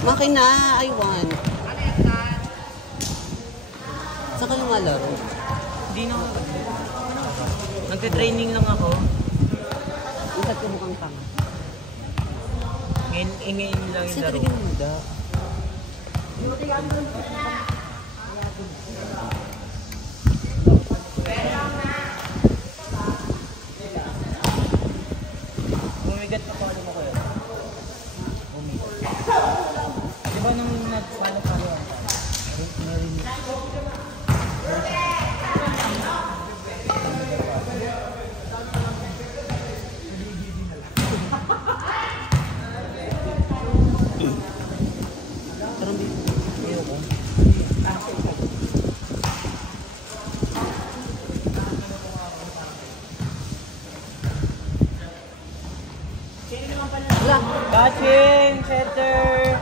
Makina, I want. Saan ka lumalaro? Hindi na ako. Nagte-training lang ako. Isat ko mukhang tanga. Ngayon lang yung laro. Sige, muda. Bumigat pa paano mo ko yun? Bumigat. Diba nung nag-follow yan? Meron Catching! Setter!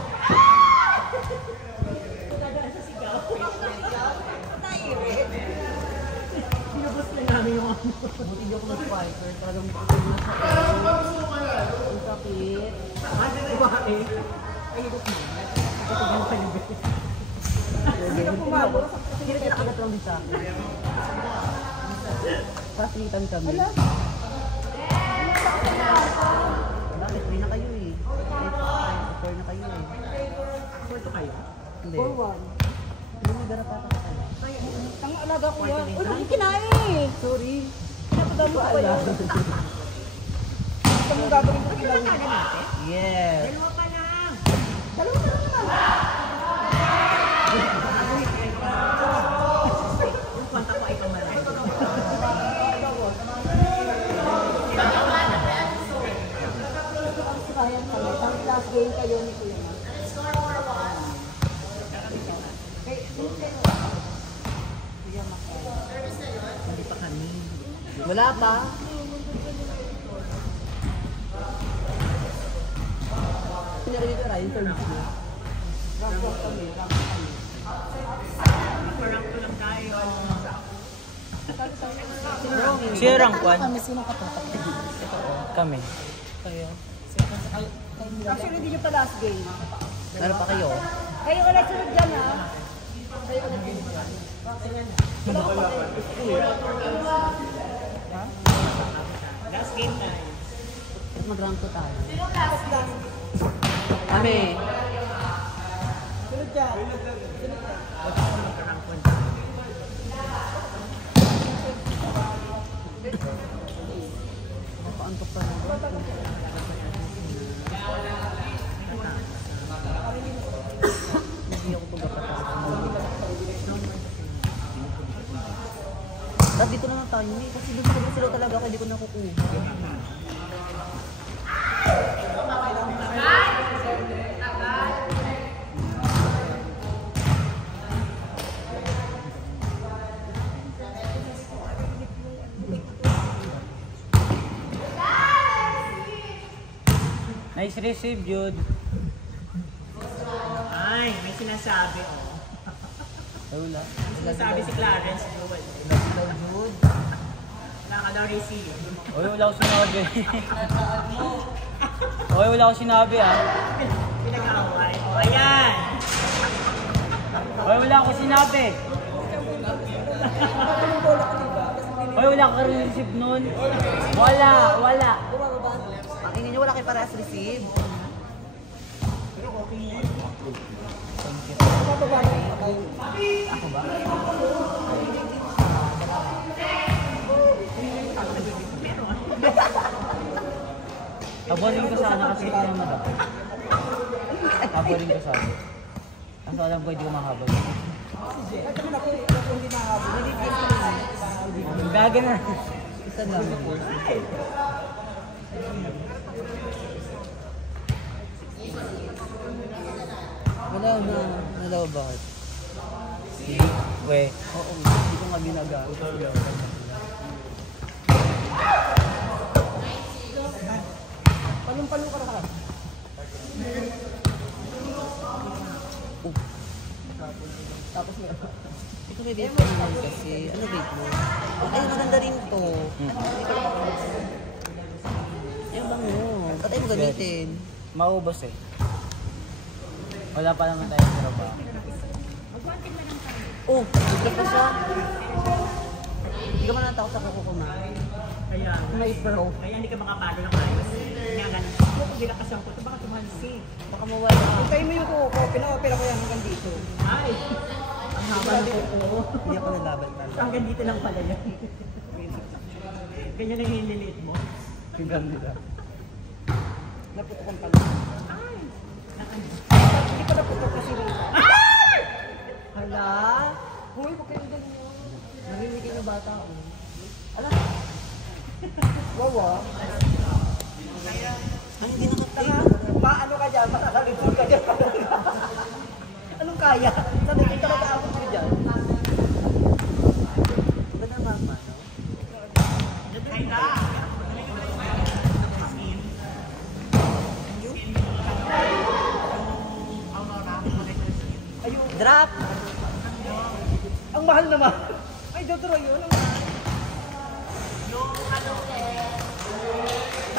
Pinabas na namin yung ano. Buti di ako nag-fighter. Talagang bakit na sa akin. Ang sakit. Bakit? Ay, ikot mo. Ito ba pa yung best? Hindi ka pumabot. Hindi na kinakagat lang din sa akin. Pasitan kami. Bakit? 3 na kayo eh. 4 na kayo eh. 4 to kayo? Hindi. 4-1. Hindi mo garapata ka kayo. Ang alaga ko yan. Uy, kinain! Sorry. Pinapagamo ko kayo. Ito mong gagawin ko kilaw natin? Yes. Dalawa pa lang. Dalawa pa lang naman. Yung kwanta ko ay kamalay. Sayang kami. Last game kayo ni Kuya Ma. Hindi pa kami. Wala pa. Pinarinig ka rin, service mo. Rank kami. Parang ko lang tayo. Sino rank 1? Kami, sino ka to? Kami. Kayo. Actually, hindi nyo pa last game. Meron pa kayo? Kayo ulit sunod dyan, ha? Kayo ulit sunod dyan. Last game na. At mag-rank ko tayo. Kami. Sunod dyan. Paantok pa na. Hindi ako pagkakataon. Tapos dito naman tayo eh. Kasi doon sa sila talaga ako, hindi ko nakukuha. Nice receive, Jude. Ay, may sinasabi, oh. Wala. May sinasabi si Clarence Jewel. Jude. Wala ka daw receive. Oy, wala ko sinabi. Oy, wala ko sinabi ah. Pinag-away. O, ayan. Oy, wala ko sinabi. Oy, wala ka rin receive nun. Wala. Ang ingin nyo, wala kayo parehas receive. Ako ba? Habunin ko sana kasi ito naman dapat. Habunin ko sana. Kaso alam ko hindi ko mahabol. Gaga na. Isa lang. Wala na. Nalaw bakit? We. Oo, hindi ko nga ginagamit. Palong-palong ka na. Tapos may ito may date naman kasi. Ano date mo? Ay, maganda rin to. Ay, bango. Ba't ay mo gamitin? Maubos eh. Wala pa naman tayo sa trabaho. Oh, ito pa siya. Hindi ka man natakot sa kuko na. Kaya, May bro. kaya hindi ka makapalo ng ayos. Kaya ganun. Kung ginakasyan ko, ito baka tumalsik. Baka mawala. Hintay mo yung kuko, pina-opera ko yan hanggang dito. Ay! Ang haba ng kuko. Hindi ako nalaban talaga. Hanggang dito lang pala yan. Ganyan ang hinilit mo. Hanggang nila. Naputukan pala. Ay! Hindi pa naputok kasi rito. Hala? Hoy, huwag kayong ganyan. Namimigay na bata ako. Ala? Wawa. Ano hindi nakatay? Paano ka dyan? Makakalitod ka dyan. Anong kaya? Sabi ko talaga ako ko dyan. Ba na mama, no? Ay na! Ayun. Drop! Ang mahal naman. Ay, dodoro yun. Ang mahal.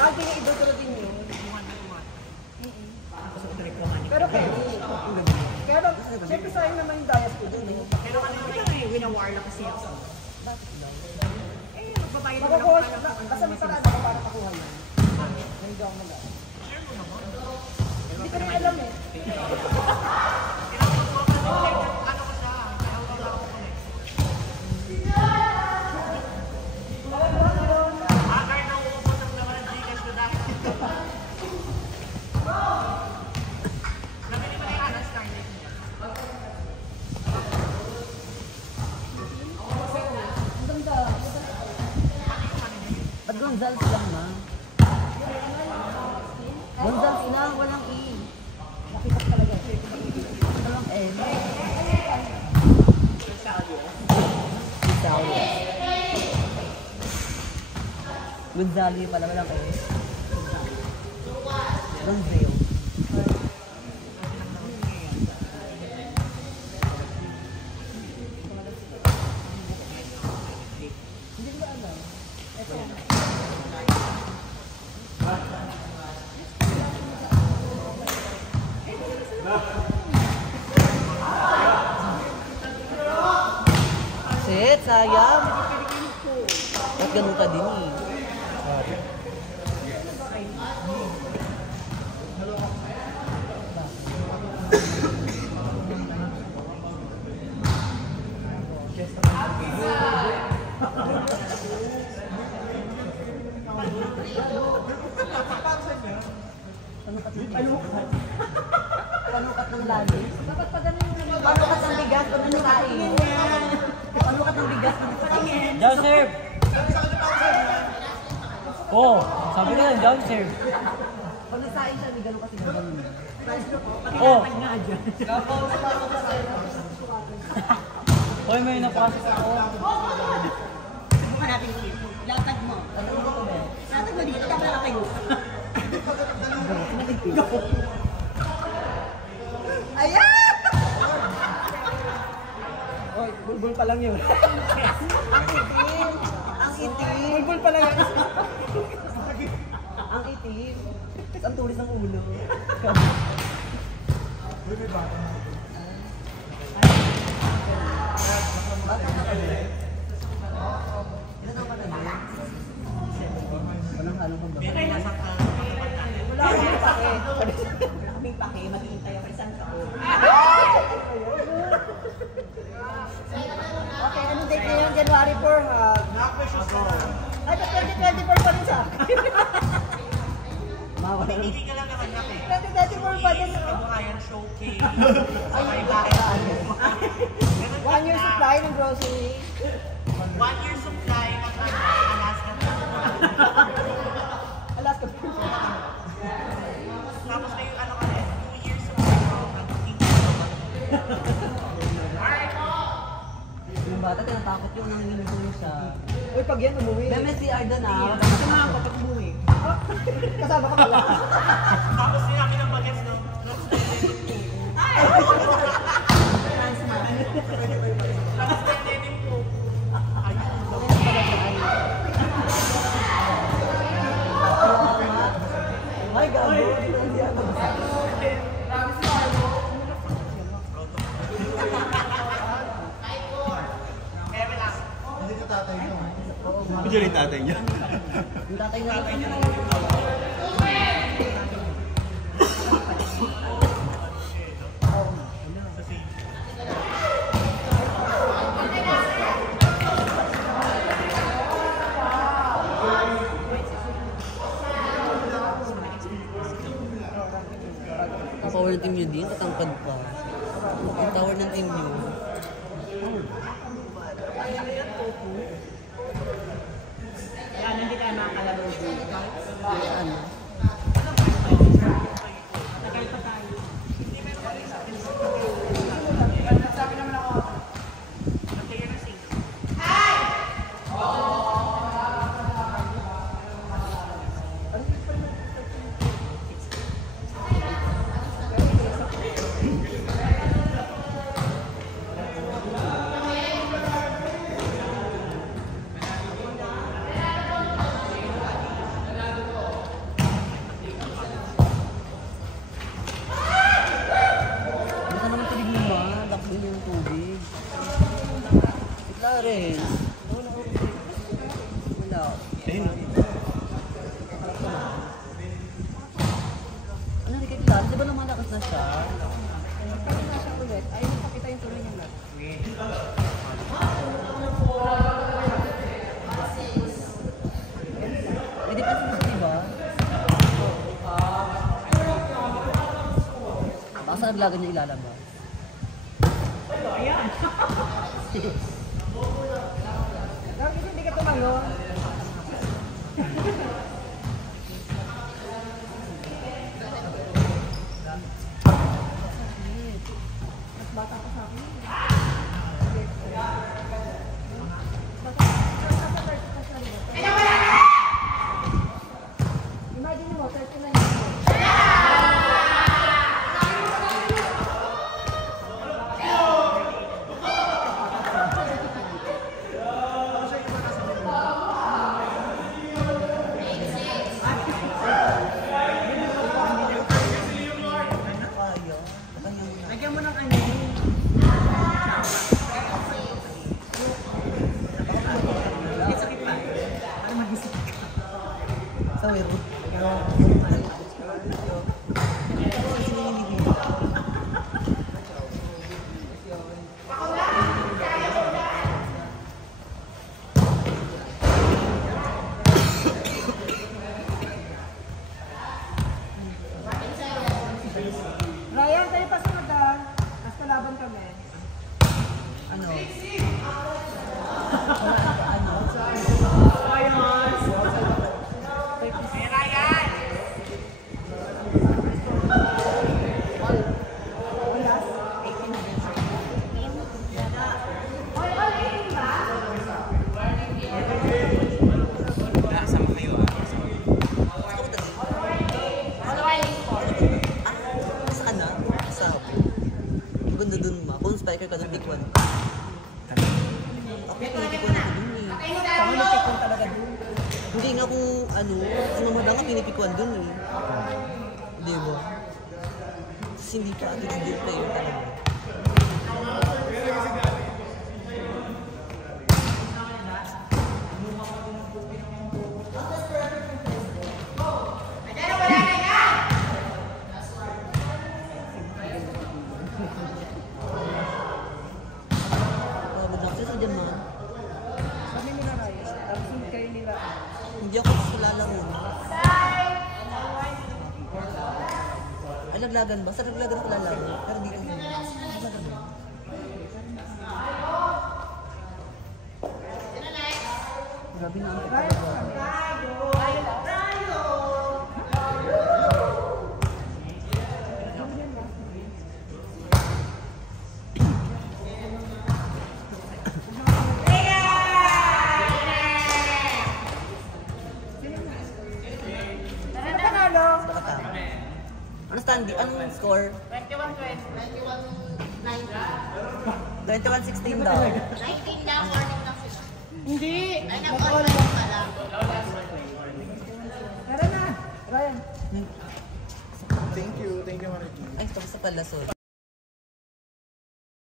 Dati nga idodoro din yun. Pero pero, siyempre sayang naman yung diet ko dun. Pero ano yung winawar lang kasi ako. Eh, magbabayad naman ako. Makukuha siya. Basta may paraan ako para makuha yan. Hindi ako nag Hindi ko rin alam eh. Ang ganda. Ba't Gonzales lang, ma? Gonzales lang, walang E. Nakita talaga. Walang M. Gonzales pala, walang E. Gonzales. Hindi ko alam. Ito. Shit, sayang. Ba't ganun ka din eh? Panukat ng lali. Dapat pa ganun yung naman. Panukat ng bigas, panunurain. Panukat ng bigas, panunurain. Down serve! Oh, sabi ko lang, down serve. Pag nasain siya, may ganun kasi ganun. Oh, Nga dyan. hoy, may napasok ako. Subukan natin ulit. Latag mo. Latag mo dito. Tama lang kayo. Ayan! Oy, bulbul pa lang yun. Ang itim. Ang itim. Bulbul pa lang yun. Ang itim. Ang tulis ng ulo. Ilan ang panalig? Walang halong kang Kaya nasa Wala akong pake. Wala kaming pake. Maghihintay ako isang taon. Okay, anong date ngayon? January 4 ha? Ay, pa 2024 pa rin sa akin. Mawala. Hindi ka lang naman kape. 2024 pa din. Kabuhayan showcase. Ay, bahay. 1 year supply ng grocery. 1 year supply ng Alaska. Alaska. Tapos na yung ano ka rin, 2 years supply ng King. Yung bata, tinatakot yung nanginginig ko siya. Uy, pag yan umuwi. May si Arden ah. Kasama ko pag umuwi. Kasama ka pala. Tapos sinabi ng bagets, no? Transdendemic po. Ay, gago. Medyo rin tatay niya. Yung tatay na rin. Ang power ng team nyo din, tatangkad pa. Ang tower ng team nyo. Yan, hindi tayo makakalaro dito. Ano? Tagal pa tayo. Basta naman tubig mo ba? Lakbo yung tubig. Bigla rin. Wala. Ayun. Ano rin kay Clara? Di ba lumalakas na siya? Pagka na siya ulit, ayaw mo pakita yung tuloy niya na. Eh, di pa siya di ba? Basta naglagan niya ilalam ba? Ayan. Bakit hindi ka tumayo? Mas bata pa sa akin. Imagine mo, 39 years old. Lagyan mo ng ano. Sakit pa. Para magising ka. Sa wero. Ryan, tayo pa sa mata. Mas kalaban kami. Ano? Sama kayo ah. Saan na? Sa banda dun ma. Kung spiker ka ng big one. Ako pinipik one ako dun eh. Saka nagpikon talaga dun. Hindi nga kung ano, ang mamada nga pinipik one dun eh. Di ba? Tapos hindi pa atin ang deal player talaga. Pagod na kasi sa dyan man. Kami nila Ryan. Tapos hindi kayo nila. Hindi ako kasalala mo. Ay, naglagan ba? Sa naglagan ako lalaro. Pero dito hindi. Naglagan ba? Grabe na ang pagkakagawa. Ano panalo? Baka tama. Ano standing? Anong score? 21-16 daw. 19 lang, warning lang sila. Hindi. Ay, nag-online pa lang. Tara na. Ryan. Thank you, Mariki. Ay, ito sa pala, sorry.